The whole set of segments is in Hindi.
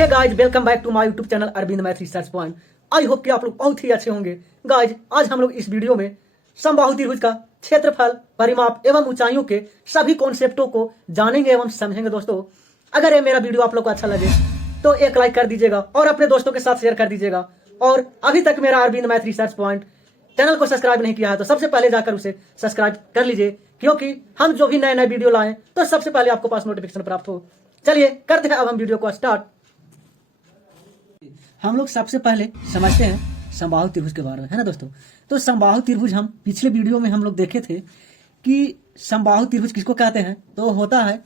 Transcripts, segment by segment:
Hey guys, welcome back to my YouTube channel Arvind math research point. I hope कि आप लोग बहुत ही अच्छे होंगे। गाइज, आज हम लोग इस वीडियो में समबाहु त्रिभुज का क्षेत्रफल, परिमाप एवं ऊंचाइयों के सभी कॉन्सेप्टों को जानेंगे एवं समझेंगे। दोस्तों, अगर ये मेरा वीडियो आप लोग को अच्छा लगे तो एक लाइक कर दीजिएगा और अपने दोस्तों के साथ शेयर कर दीजिएगा। और अभी तक मेरा Arvind math research point channel को सब्सक्राइब नहीं किया है तो सबसे पहले जाकर उसे सब्सक्राइब कर लीजिए, क्योंकि हम जो भी नए नए वीडियो लाएं तो सबसे पहले आपको पास नोटिफिकेशन प्राप्त हो। चलिए करते हैं अब हम वीडियो को स्टार्ट। हम लोग सबसे पहले समझते हैं समबाहु त्रिभुज के बारे में, है ना दोस्तों। तो समबाहु त्रिभुज हम पिछले वीडियो में हम लोग देखे थे कि समबाहु त्रिभुज किसको कहते हैं, तो होता है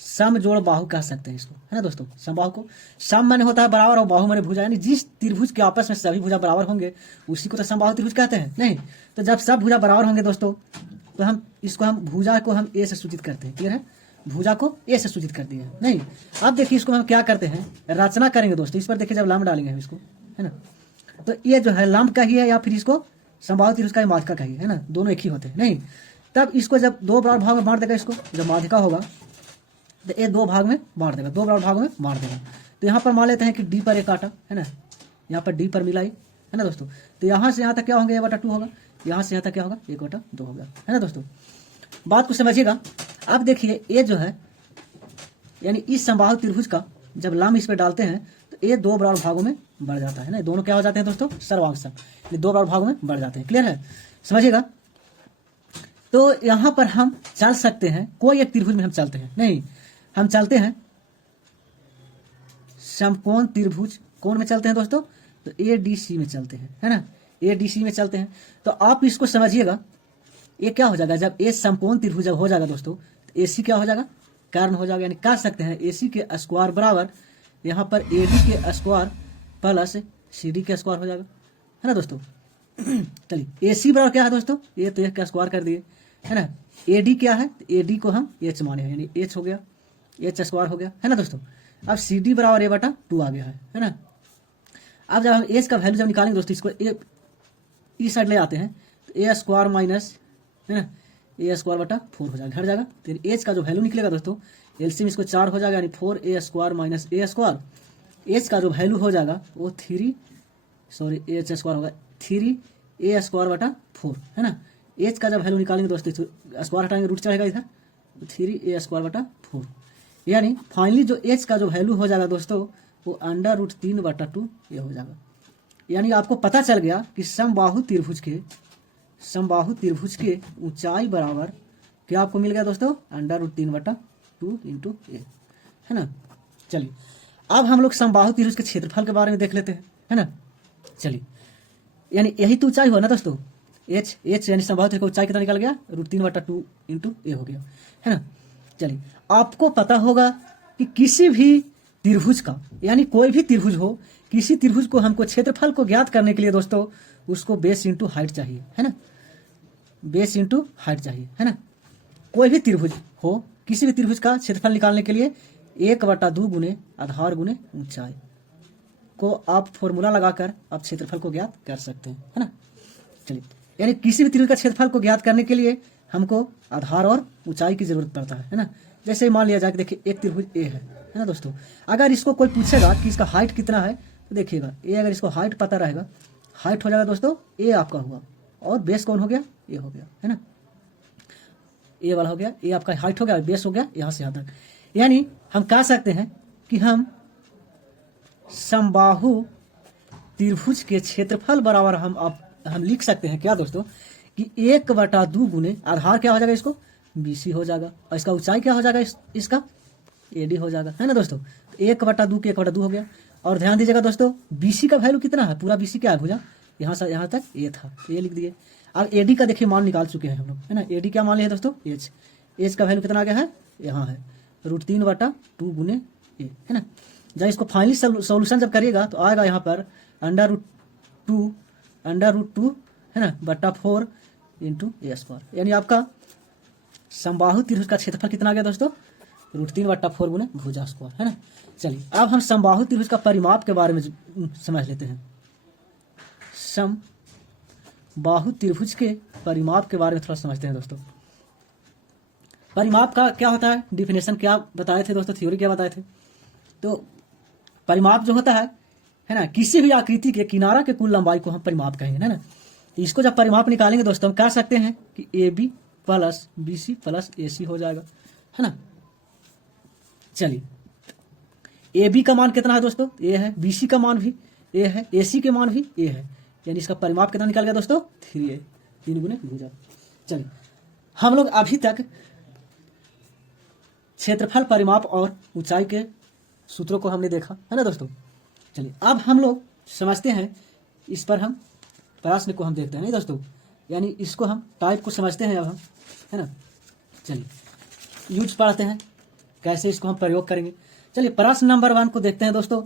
समजोड़ बाहु कह सकते हैं इसको, है ना दोस्तों। समबाहु को सम माने होता है बराबर और बाहु माने भुजा, यानी जिस त्रिभुज के आपस में सभी भुजा बराबर होंगे उसी को तो समबाहु त्रिभुज कहते हैं। नहीं तो जब सब भुजा बराबर होंगे दोस्तों तो हम भुजा को हम ए से सूचित करते हैं। क्लियर है, भुजा को ए से सूचित कर दिया। नहीं, अब देखिए इसको हम क्या करते हैं, रचना करेंगे दोस्तों। इस पर देखिए जब लंब डालेंगे हम इसको, है ना, तो ये जो है लंब का ही है या फिर इसको समबाहु त्रिभुज का माध्यिका का ही है ना, दोनों एक ही होते हैं। नहीं, तब इसको जब दो बराबर भाग में बांट देगा, इसको जब माध्यिका होगा तो ये दो भाग में बांट देगा, दो बराबर भागों में बांट देगा। तो यहाँ पर मान लेते हैं कि डी पर एक काटा, है ना, यहाँ पर डी पर मिलाई, है ना दोस्तों। तो यहाँ से यहाँ तक क्या होंगे, 1/2 होगा, यहाँ से यहाँ तक क्या होगा, 1/2 होगा, है ना दोस्तों। बात को समझिएगा। अब देखिए ये जो है यानी इस समबाहु त्रिभुज का जब लंब इस पर डालते हैं तो ये दो बराबर भागों में बढ़ जाता है ना, दोनों क्या हो जाते हैं दोस्तों, सर्वांश, ये दो बराबर भागों में बढ़ जाते हैं। क्लियर है, समझिएगा। तो यहाँ पर हम चल सकते हैं, कोई एक त्रिभुज में हम चलते हैं, नहीं हम चलते हैं समकोण त्रिभुज, कौन में चलते हैं दोस्तों, तो ADC में चलते हैं, है ना, ADC में चलते हैं। तो आप इसको समझिएगा, ये क्या हो जाएगा, जब ए समकोण त्रिभुज हो जाएगा दोस्तों तो AC क्या हो जाएगा, कर्ण हो जाएगा। यानी कह सकते हैं AC के स्क्वायर बराबर यहाँ पर AD के स्क्वायर प्लस CD के स्क्वायर हो जाएगा, है ना दोस्तों। चलिए AC बराबर क्या है दोस्तों, ये तो एक का स्क्वायर कर दिए, है ना। AD क्या है, AD को हम H माने, यानी H हो गया, H स्क्वायर हो गया, है ना दोस्तों। अब CD बराबर A/2 आ गया है ना। अब जब हम H का वैल्यू जब निकालेंगे दोस्तों, इसको इस साइड ले आते हैं तो A स्क्वायर माइनस, है ना, A स्क्वायर बटा 4 हो जाएगा, घट जाएगा। तो H का जो वैल्यू निकलेगा दोस्तों, एलसीएम इसको 4 हो जाएगा, यानी 4A square minus A square. H का जो वैल्यू हो जाएगा वो H स्क्वायर होगा 3A स्क्वायर बटा 4, है ना। H का जब वैल्यू निकालेंगे दोस्तों, स्क्वायर हटाएंगे, रूट चढ़ेगा इधर, तो 3A स्क्वायर बटा 4। यानी फाइनली जो H का जो वैल्यू हो जाएगा दोस्तों वो √3/2 ये हो जाएगा। यानी आपको पता चल गया कि समबाहु त्रिभुज के ऊंचाई बराबर क्या आपको मिल गया दोस्तों, √3/2 इंटू ए, है ना। चलिए अब हम लोग समबाहु त्रिभुज के क्षेत्रफल के बारे में देख लेते हैं, है ना। चलिए, यानी यही तो ऊंचाई हुआ ना दोस्तों, H यानी समबाहु त्रिभुज का ऊंचाई कितना निकल गया, √3/2 इंटू ए हो गया, है ना। चलिए, आपको पता होगा कि किसी भी त्रिभुज का, यानी कोई भी त्रिभुज हो, किसी त्रिभुज को हमको क्षेत्रफल को ज्ञात करने के लिए दोस्तों उसको बेस इंटू हाइट चाहिए, है ना, बेस इंटू हाइट चाहिए, है ना। कोई भी त्रिभुज हो, किसी भी त्रिभुज का क्षेत्रफल निकालने के लिए 1/2 गुने आधार गुने ऊंचाई को आप फॉर्मूला लगाकर आप क्षेत्रफल को ज्ञात कर सकते हैं, है ना। चलिए, यानी किसी भी त्रिभुज का क्षेत्रफल को ज्ञात करने के लिए हमको आधार और ऊंचाई की जरूरत पड़ता है ना। जैसे मान लिया जाए कि देखिए एक त्रिभुज ए है ना दोस्तों। अगर इसको कोई पूछेगा कि इसका हाइट कितना है तो देखिएगा ए, अगर इसको हाइट पता रहेगा, हाइट हो जाएगा दोस्तों ए आपका हुआ, और बेस कौन हो गया, ए हो गया, है ना, ए वाला हो गया, ए आपका हाइट हो गया, बेस हो गया यहाँ से यहाँ तक। यानी हम कह सकते हैं कि हम समबाहु त्रिभुज के क्षेत्रफल बराबर हम लिख सकते हैं क्या दोस्तों, कि 1/2 गुने आधार क्या हो जाएगा, इसको BC हो जाएगा, और इसका ऊंचाई क्या हो जाएगा, इसका AD हो जाएगा, है ना दोस्तों। 1/2 के 1/2 हो गया। और ध्यान दीजिएगा दोस्तों, BC का वैल्यू कितना है, पूरा BC क्या है, भुजा यहाँ से यहाँ तक A था, ये लिख दिए। अब AD का देखिए मान निकाल चुके हैं हम लोग, है ना। AD क्या मान लिया दोस्तों, H का वैल्यू कितना आ गया है, यहाँ है √3/2 गुने A, है ना। जब इसको फाइनली सोल्यूशन जब करिएगा तो आएगा यहाँ पर √2 है ना बटा 4 इंटू A स्क्वायर। यानी आपका समबाहु त्रिभुज का क्षेत्रफल कितना आ गया दोस्तों, √3/4 गुने भुजा स्क्वायर, है ना। चलिए अब हम समबाहु त्रिभुज का परिमाप के बारे में समझ लेते हैं। समबाहु त्रिभुज के परिमाप के बारे में थोड़ा समझते हैं दोस्तों। परिमाप का क्या होता है, डिफिनेशन क्या बताए थे दोस्तों, थ्योरी क्या बताए थे। तो परिमाप जो होता है ना, किसी भी आकृति के किनारा के कुल लंबाई को हम परिमाप कहेंगे, है ना। तो इसको जब परिमाप निकालेंगे दोस्तों, हम कह सकते हैं कि AB plus BC plus AC हो जाएगा, है ना। चलिए, AB का मान कितना है दोस्तों, A है, BC का मान भी A है, AC के मान भी A है, यानी इसका परिमाप कितना निकल गया दोस्तों, 3A, 3 गुने भुजा। चलिए, हम लोग अभी तक क्षेत्रफल, परिमाप और ऊंचाई के सूत्रों को हमने देखा, है ना दोस्तों। चलिए, अब हम लोग समझते हैं, इस पर हम प्रश्न को हम देखते हैं, नहीं दोस्तों, यानी इसको हम टाइप को समझते हैं अब हम, है ना। चलिए, यूज पढ़ते हैं, कैसे इसको हम प्रयोग करेंगे। चलिए, प्रश्न नंबर 1 को देखते हैं दोस्तों।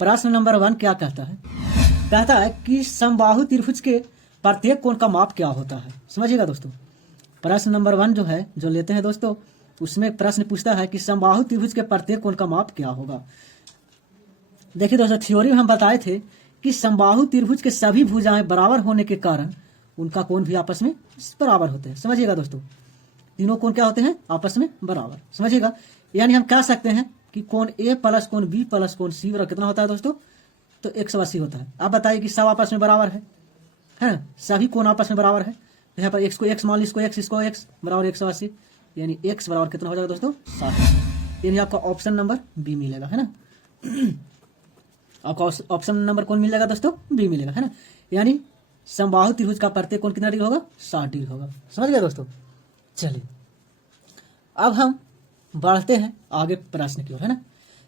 प्रश्न नंबर 1 क्या कहता है, कहता है कि समबाहु त्रिभुज के प्रत्येक कोण का माप क्या होता है। समझिएगा दोस्तों, प्रश्न नंबर 1 जो है, जो लेते हैं दोस्तों, उसमें प्रश्न पूछता है कि समबाहु त्रिभुज के प्रत्येक कोण का माप क्या होगा। देखिए दोस्तों, थ्योरी में हम बताए थे कि समबाहु त्रिभुज के सभी भुजाएं बराबर होने के कारण उनका कोण भी आपस में बराबर होते हैं। समझिएगा दोस्तों, तीनों कोण क्या होते हैं, आपस में बराबर। समझिएगा, यानी हम कह सकते हैं कि कोण A प्लस कोण B प्लस कोण C बराबर कितना होता है दोस्तों, तो 180 होता है। आप बताइए कि सब आपस में बराबर है ना, सभी कोण आपस में बराबर है। तो यहाँ पर x को x मान ली, इसको x बराबर 180, यानी x बराबर कितना हो जाएगा दोस्तों, 60। यानी आपका ऑप्शन नंबर B मिलेगा, है ना। आपका ऑप्शन नंबर कौन मिलेगा दोस्तों, B मिलेगा, है ना। यानी समबाहु त्रिभुज का प्रत्येक कोण कितना डिग्री होगा, 60 डिग्री होगा। समझ गए दोस्तों। चलिए, अब हम बढ़ते हैं आगे प्रश्न की ओर, है ना।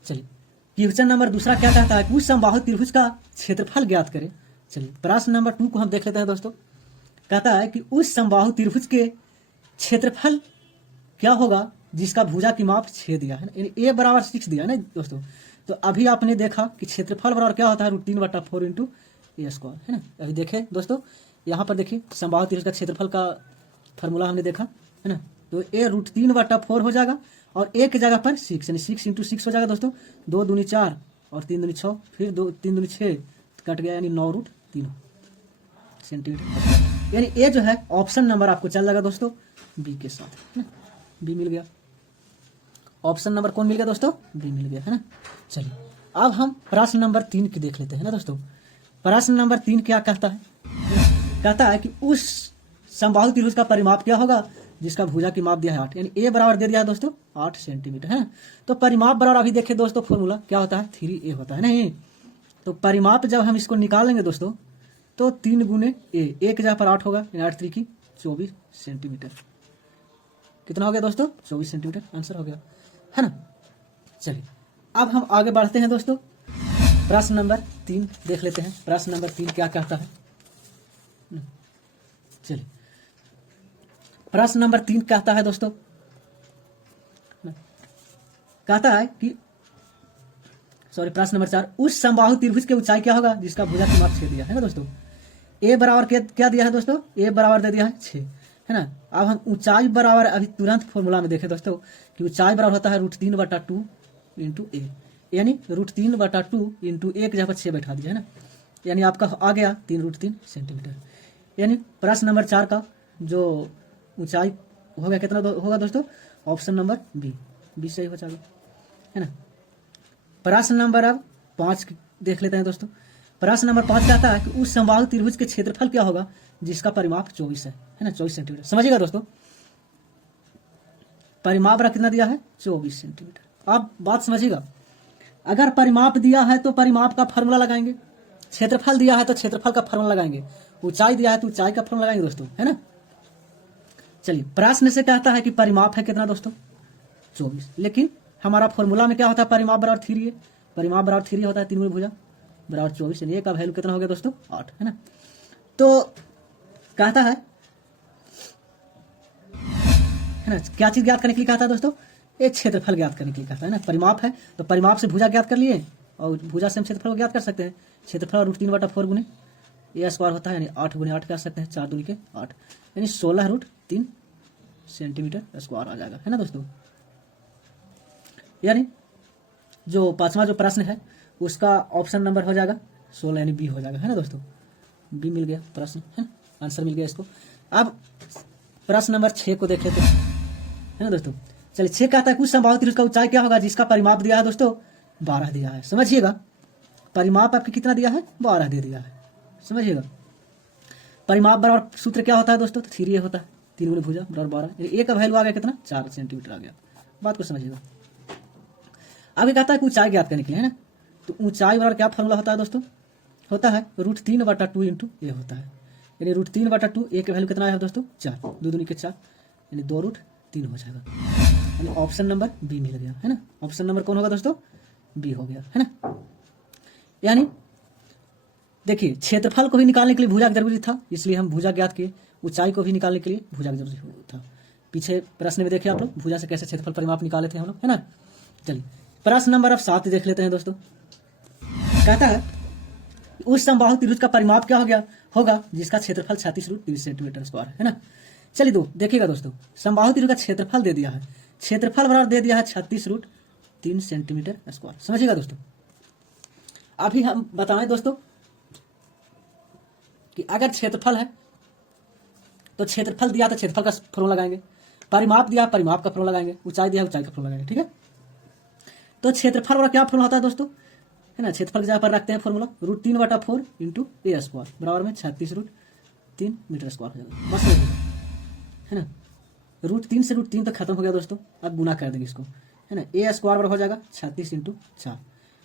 चलिए, क्वेश्चन नंबर 2 क्या कहता है कि उस समबाहु त्रिभुज का क्षेत्रफल ज्ञात करें। चलिए, प्रश्न नंबर 2 को हम देख लेते हैं दोस्तों। कहता है कि उस समबाहु त्रिभुज के क्षेत्रफल क्या होगा जिसका भुजा की माप 6 दिया है, यानी A बराबर 6 दिया है ना दोस्तों। तो अभी आपने देखा कि क्षेत्रफल बराबर क्या होता है, √3/4 इंटू A², है ना। अभी देखें दोस्तों, यहाँ पर देखिए समबाहु त्रिभुज का क्षेत्रफल का फॉर्मूला हमने देखा, है ना। तो A √3/4 हो जाएगा, और A की जगह पर 6, यानी 6 × 6 हो जाएगा दोस्तों। 2 दूनी 4 और 3 दूनी 6, फिर 3 दूनी 6 कट गया, यानी 9√3 सेंटीमीटर। यानी A जो है ऑप्शन नंबर आपको चल जाएगा दोस्तों B के साथ, है ना। B मिल गया, ऑप्शन नंबर कौन मिल गया दोस्तों, B मिल गया, है ना। चलिए, अब हम प्रश्न नंबर 3 की देख लेते हैं ना दोस्तों। प्रश्न नंबर 3 क्या कहता है, कहता है कि उस समबाहु त्रिभुज का परिमाप क्या होगा जिसका भुजा की माप दिया है 8, यानी A बराबर दे दिया है दोस्तों 8 सेंटीमीटर, है ना। तो परिमाप बराबर अभी देखिए दोस्तों, फॉर्मूला क्या होता है, 3A होता है नहीं। तो परिमाप जब हम इसको निकालेंगे दोस्तों, तो 3 गुने A की जगह पर 8 होगा, 8 3 की 24 सेंटीमीटर। कितना हो गया दोस्तों, 24 सेंटीमीटर आंसर हो गया, है ना। चलिए, अब हम आगे बढ़ते हैं दोस्तों। प्रश्न नंबर 3 देख लेते हैं। प्रश्न नंबर 3 क्या कहता है, चलिए, प्रश्न नंबर 3 कहता है दोस्तों, कहता है कि प्रश्न नंबर 4, उस समबाहु त्रिभुज की ऊंचाई क्या होगा जिसका भुजा की माप 6 दिया है ना दोस्तों। A बराबर क्या दिया है दोस्तों, A बराबर दे दिया है 6, है ना। अब हम ऊंचाई बराबर अभी तुरंत फॉर्मूला में देखें दोस्तों कि ऊंचाई बराबर होता है √3/2 इंटू A, यानी √3/2 इंटू A की जगह पर 6 बैठा दिया, है ना। यानी आपका आ गया 3√3 सेंटीमीटर। यानी प्रश्न नंबर 4 का जो ऊंचाई हो गया कितना होगा दोस्तों, ऑप्शन नंबर B सही हो जाएगा, है ना। प्रश्न नंबर अब 5 देख लेते हैं दोस्तों। प्रश्न नंबर 5 कहता है कि उस समबाहु त्रिभुज के क्षेत्रफल क्या होगा जिसका परिमाप 24 है ना, 24 सेंटीमीटर। समझिएगा दोस्तों, परिमाप कितना दिया है, 24 सेंटीमीटर। आप बात समझिएगा, अगर परिमाप दिया है तो परिमाप का फॉर्मूला लगाएंगे, क्षेत्रफल दिया है तो क्षेत्रफल का फॉर्मूला लगाएंगे, ऊंचाई दिया है तो ऊंचाई का फॉर्मूला लगाएंगे दोस्तों, है ना। चलिए, प्रश्न से कहता है कि परिमाप है कितना दोस्तों, 24, लेकिन हमारा फॉर्मूला में क्या होता है, परिमाप बराबर 3 है, परिमाप बराबर 3 होता है, 3 गुणे भुजा बराबर 24, यानी A का वैल्यू कितना हो गया दोस्तों, 8, है ना। तो कहता है ना, क्या चीज ज्ञात करने के लिए कहता है दोस्तों, ये क्षेत्रफल ज्ञात करने के लिए कहता है ना। परिमाप है तो परिमाप से भुजा ज्ञात कर लिए, और भुजा से हम क्षेत्रफल को ज्ञात कर सकते हैं। क्षेत्रफल √3/4 गुने A² होता है, यानी 8 गुने 8 कर सकते हैं, 4 दूनी के 8, यानी 16√3 सेंटीमीटर स्क्वायर आ जाएगा, है ना दोस्तों। यानी जो 5वां जो प्रश्न है उसका ऑप्शन नंबर हो जाएगा 16, यानी B हो जाएगा, है ना दोस्तों। B मिल गया प्रश्न, है ना, आंसर मिल गया इसको। अब प्रश्न नंबर 6 को देख लेते हैं, है ना दोस्तों। चलिए, 6 कहता है कुछ समबाहु त्रिभुज का ऊंचाई क्या होगा जिसका परिमाप दिया है दोस्तों 12 दिया है। समझिएगा, परिमाप आपके कितना दिया है? 12 दे दिया है। समझिएगा, परिमाप बराबर सूत्र क्या होता है दोस्तों? तो 3a होता है, 3 गुने भुजा बराबर 12। ए का वैल्यू आ गया कितना? 4 सेंटीमीटर आ गया। बात को समझिएगा। आगे कहता है कि ऊंचाई ज्ञात करने के लिए, है ना। तो ऊंचाई बराबर क्या फॉर्मूला होता है दोस्तों? होता है √3/2 इंटू ए होता है, यानी √3/2। ए के वैल्यू कितना है दोस्तों? 4, 2 दूनी के 4, यानी 2√3 हो जाएगा। यानी ऑप्शन नंबर बी मिल गया, है ना। ऑप्शन नंबर कौन होगा दोस्तों? बी हो गया, है ना। यानी देखिए, क्षेत्रफल को भी निकालने के लिए भुजा जरूरी था, इसलिए हम भुजा ज्ञात किए। ऊंचाई को भी निकालने के लिए भुजा जरूरी था। पीछे प्रश्न में देखिए आप लोग, भुजा से कैसे क्षेत्रफल परिमाप निकाले थे हम लोग, है ना। चलिए प्रश्न नंबर अब 7 देख लेते हैं दोस्तों। कहता है उस समबाहु त्रिभुज का परिमाप क्या हो गया होगा जिसका क्षेत्रफल 36√3 सेंटीमीटर स्क्वायर है ना। चलिए देखिएगा दोस्तों, समबाहु त्रिभुज का क्षेत्रफल दे दिया है, क्षेत्रफल बराबर दे दिया है 36√3 सेंटीमीटर स्क्वायर। समझिएगा दोस्तों, अभी हम बताएं दोस्तों कि अगर क्षेत्रफल है तो क्षेत्रफल दिया तो क्षेत्रफल का फॉर्मूला लगाएंगे, परिमाप दिया परिमाप का फॉर्मूला लगाएंगे, ऊंचाई दिया ऊंचाई का फॉर्मूला लगाएंगे। ठीक है, तो क्षेत्रफल वाला क्या फॉर्मूला होता है दोस्तों? है ना, क्षेत्रफल की जगह पर रखते हैं फॉर्मूला √3/4 इंटू ए स्क्वायर बराबर में 36√3 मीटर स्क्वायर हो जाएगा। बस है ना, √3 से √3 तक खत्म हो गया दोस्तों। अब गुना कर देंगे इसको, है ना। ए स्क्वायर बराबर हो जाएगा 36 × 4।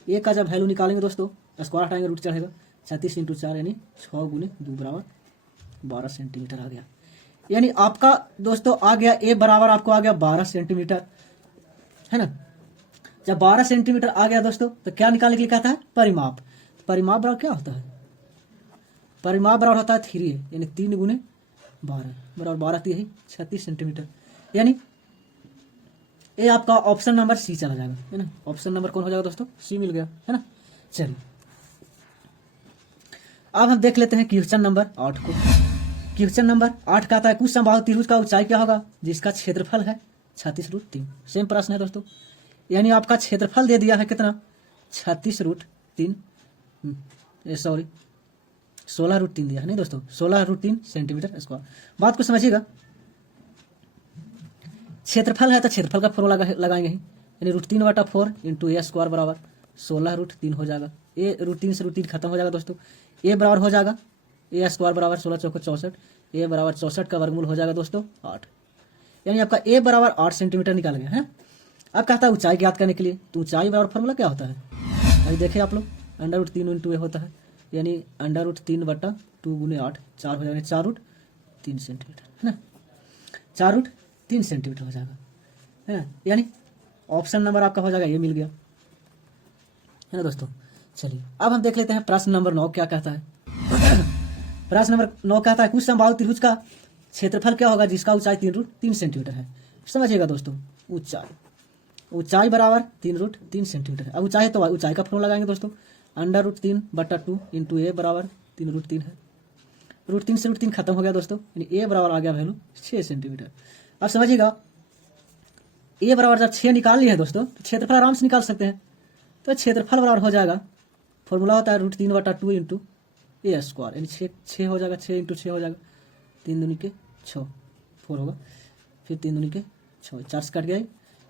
ए का जब वैल्यू निकालेंगे दोस्तों, स्क्वायर हटाएंगे रूट चढ़ेगा, 36 × 4 यानी 6 × 2 बराबर 12 सेंटीमीटर आ गया। यानी आपका दोस्तों आ गया ए बराबर आपको आ गया 12 सेंटीमीटर, है ना। जब 12 सेंटीमीटर आ गया दोस्तों तो क्या निकालने के लिए कहता है? परिमाप। परिमाप बराबर क्या होता है? परिमाप बराबर होता है 3a, यानी 3 × 12 बराबर 12 3 36 सेंटीमीटर। यानी ये आपका ऑप्शन नंबर सी चला जाएगा, है ना। ऑप्शन नंबर कौन हो जाएगा दोस्तों? सी मिल गया, है ना। चलिए अब हम देख लेते हैं क्वेश्चन नंबर 8 को। क्वेश्चन नंबर 8 कहता है कुछ समबाहु त्रिभुज का ऊंचाई क्या होगा जिसका क्षेत्रफल है 36√3। सेम प्रश्न है दोस्तों, यानी आपका क्षेत्रफल दे दिया है कितना? 36√3 सॉरी 16√3 दिया है, नहीं दोस्तों, 16√3 सेंटीमीटर स्क्वायर। बात को समझिएगा, क्षेत्रफल है तो क्षेत्रफल का फॉर्मूला लगाएंगे ही, यानी √3/4 इंटू ए स्क्वायर बराबर 16√3 हो जाएगा। ए √3 से √3 खत्म हो जाएगा दोस्तों। ए बराबर हो जाएगा ए स्क्वायर बराबर 16 चौको 64, ए बराबर 64 का वर्गमूल हो जाएगा दोस्तों 8, यानी आपका ए बराबर 8 सेंटीमीटर निकाल गया है। अब कहता है ऊंचाई ज्ञात करने के लिए, तो ऊंचाई बराबर फॉर्मूला क्या होता है? अभी देखिए आप लोग, √3 इंटू ए होता है, यानी √3/2 × 8 4 हो जाएगा, 4√3 सेंटीमीटर, है ना। 4√3 सेंटीमीटर हो जाएगा, है ना। यानी ऑप्शन नंबर आपका हो जाएगा, ये मिल गया, है ना दोस्तों। चलिए अब हम देख लेते हैं प्रश्न नंबर 9 क्या कहता है। प्रश्न नंबर 9 कहता है कुछ समबाहु त्रिभुज का क्षेत्रफल क्या होगा जिसका ऊंचाई 3√3 सेंटीमीटर है। समझिएगा दोस्तों, ऊंचाई बराबर 3√3 सेंटीमीटर है। अब ऊंचाई तो ऊंचाई का फॉर्मूला लगाएंगे दोस्तों, √3/2 इंटू ए बराबर 3√3 है। √3 से √3 खत्म हो गया दोस्तों, यानी ए बराबर आ गया वैल्यू 6 सेंटीमीटर। अब समझिएगा, ए बराबर जब 6 निकाल लिया है दोस्तों तो क्षेत्रफल आराम से निकाल सकते हैं। तो क्षेत्रफल बराबर हो जाएगा, फॉर्मूला होता है √3/2 इंटू ए स्क्वायर, यानी 6 हो जाएगा, 6 × 6 हो जाएगा, 3 दूनी के 6 4 होगा, फिर 3 दूनी के 6 4 से कट गया,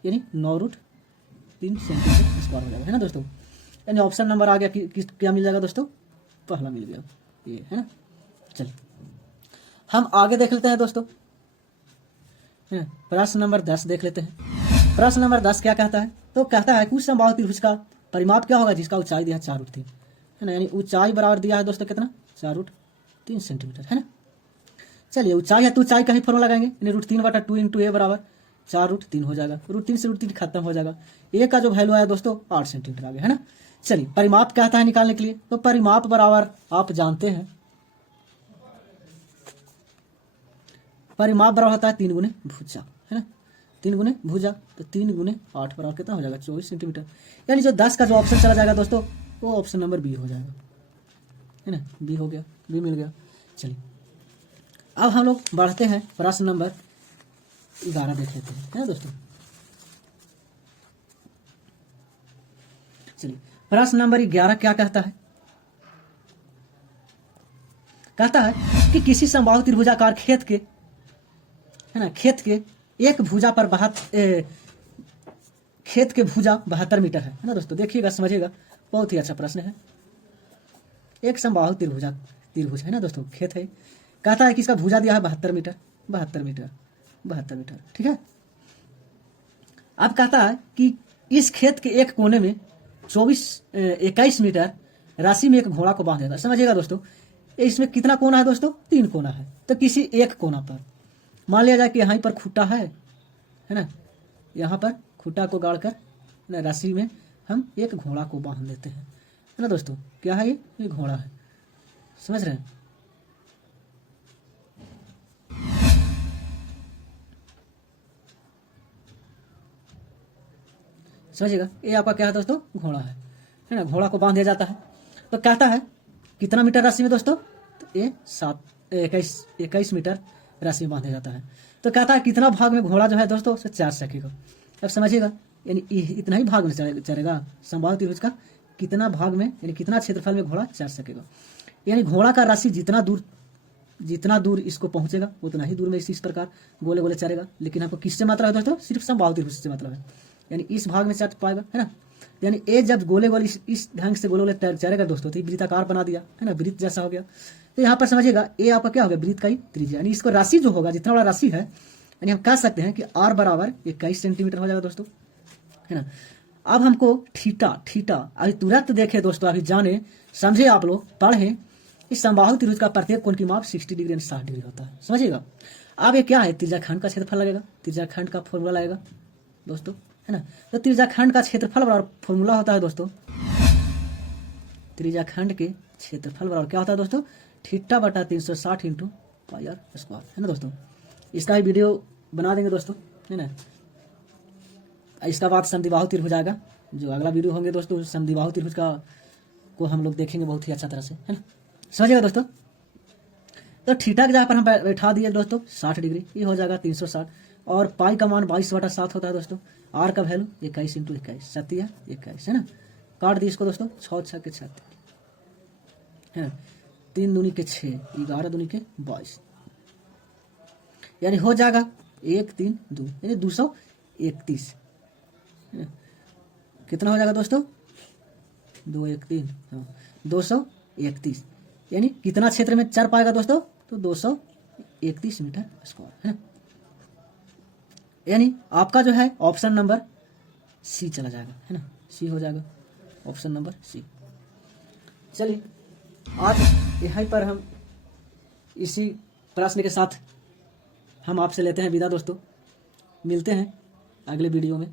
यानी 9√3 सेंटीमीटर स्क्वायर हो जाएगा, है ना दोस्तों। यानी ऑप्शन नंबर आ गया क्या मिल जाएगा दोस्तों? पहला मिल गया, ये है ना। चलिए हम आगे देख लेते हैं दोस्तों, प्रश्न नंबर 10 देख लेते हैं। प्रश्न नंबर 10 क्या कहता है? तो कहता है कुछ समबाहु त्रिभुज का परिमाप क्या होगा जिसका ऊंचाई दिया 4√3, है ना। यानी ऊंचाई बराबर दिया है दोस्तों कितना? 4√3 सेंटीमीटर, है ना। चलिए ऊंचाई है तो ऊंचाई का ही फॉर्मूला लगाएंगे, यानी √3/2 इंटू ए बराबर 4√3 हो जाएगा। √3 से √3 खत्म हो जाएगा, ए का जो वैल्यू आया दोस्तों 8 सेंटीमीटर आ गया, है ना। चलिए परिमाप कहता है निकालने के लिए, तो परिमाप बराबर आप जानते हैं, परिमाप बराबर होता है 3 गुने भुजा, है ना। 3 गुने भुजा, तो 3 × 8 बराबर कितना हो जाएगा? 24 सेंटीमीटर। यानी जो 10 का जो ऑप्शन चला जाएगा दोस्तों वो ऑप्शन नंबर बी हो जाएगा, है ना। बी हो गया, बी मिल गया। चलिए अब हम लोग बढ़ते हैं, प्रश्न नंबर 11 देख लेते हैं, है ना दोस्तों। चलिए प्रश्न नंबर 11 क्या कहता है? कहता है कि किसी समबाहु त्रिभुजाकार खेत के, है ना, खेत के एक भुजा पर खेत के भुजा 72 मीटर है ना दोस्तों। देखिएगा, समझिएगा, बहुत ही अच्छा प्रश्न है। एक समबाहु त्रिभुज है ना दोस्तों, खेत है, कहता है कि इसका भुजा दिया है 72 मीटर, 72 मीटर, 72 मीटर, ठीक है। अब कहता है कि इस खेत के एक कोने में 21 मीटर राशि में एक घोड़ा को बांध देता है। समझिएगा दोस्तों, इसमें कितना कोना है दोस्तों? 3 कोना है। तो किसी एक कोना पर मान लिया जाए कि यहाँ पर खुट्टा है ना, यहाँ पर खुट्टा को गाड़कर ना राशि में हम एक घोड़ा को बांध देते हैं, है ना दोस्तों। क्या है ये घोड़ा है, समझ रहे हैं। समझिएगा, ये आपका क्या है दोस्तों? घोड़ा है ना। घोड़ा को बांध दिया जाता है। तो कहता है कितना मीटर राशि में दोस्तों? तो ये 21 मीटर राशि में बांधा जाता है। तो कहता है कितना भाग में घोड़ा जो है दोस्तों से चार सकेगा। अब समझिएगा, यानी इतना ही भाग में चलेगा समबाहु त्रिभुज का, कितना भाग में, यानी कितना क्षेत्रफल में घोड़ा चार सकेगा। यानी घोड़ा का राशि जितना दूर इसको पहुंचेगा उतना ही दूर में इस प्रकार गोले गोले चलेगा। लेकिन आपको किससे मतलब है दोस्तों? सिर्फ समबाहु त्रिभुज से मतलब है, यानी इस भाग में चल पाएगा, है ना। यानी ए जब गोले गोले इस ढंग से गोले गोले चलेगा दोस्तों, तो वृत्ताकार बना दिया, है ना, वृत्त जैसा हो गया। तो यहाँ पर समझिएगा, ए आपका क्या हो गया? वृत्त का ही त्रिज्या। यानी इसको राशि जो होगा, जितना बड़ा राशि है, यानी हम कह सकते हैं कि r बराबर 21 सेंटीमीटर हो जाएगा दोस्तों, है ना। अब हमको थीटा अभी तुरंत देखे दोस्तों, अभी जाने समझे, आप लोग पढ़े, इस समबाहु त्रिभुज का प्रत्येक कोण की माप 60 डिग्री एंड 60 डिग्री होता है। समझिएगा। अब ये क्या है? त्रिज्याखंड का क्षेत्रफल लगेगा, त्रिज्याखंड का फॉर्मूला लगेगा दोस्तों, है ना। तो त्रिज्याखंड का क्षेत्रफल बराबर फॉर्मूला होता है दोस्तों, त्रिज्याखंड के क्षेत्रफल बराबर क्या होता है दोस्तों? थीटा बटा 360 इंटू पाई आर स्क्वायर, है ना दोस्तों। इसका ही वीडियो बना देंगे दोस्तों, है ना। इसका बाद समद्विबाहु त्रिभुज आएगा, जो अगला वीडियो होंगे दोस्तों, समद्विबाहु त्रिभुज का को हम लोग देखेंगे बहुत ही अच्छा तरह से, है ना। समझिएगा दोस्तों। तो थीटा की जगह पर हम बैठा दिए दोस्तों 60 डिग्री, ये हो जाएगा 360, और पाई का मान 22/7 होता है दोस्तों। आर का वैल्यू 21 इंटू 21, 21, है ना। काट दी इसको दोस्तों, 6 6 के 36, है ना, 3 दूनी के 6, 11 दूनी के 22, यानी हो जाएगा 1 3 2, यानी 231। कितना हो जाएगा दोस्तों? 2 1 3, हाँ 231। यानी कितना क्षेत्र में चल पाएगा दोस्तों? तो 231 मीटर स्क्वायर, है ना। यानी आपका जो है ऑप्शन नंबर सी चला जाएगा, है ना, सी हो जाएगा ऑप्शन नंबर सी। चलिए, आज यहीं पर हम इसी प्रश्न के साथ हम आपसे लेते हैं विदा दोस्तों। मिलते हैं अगले वीडियो में।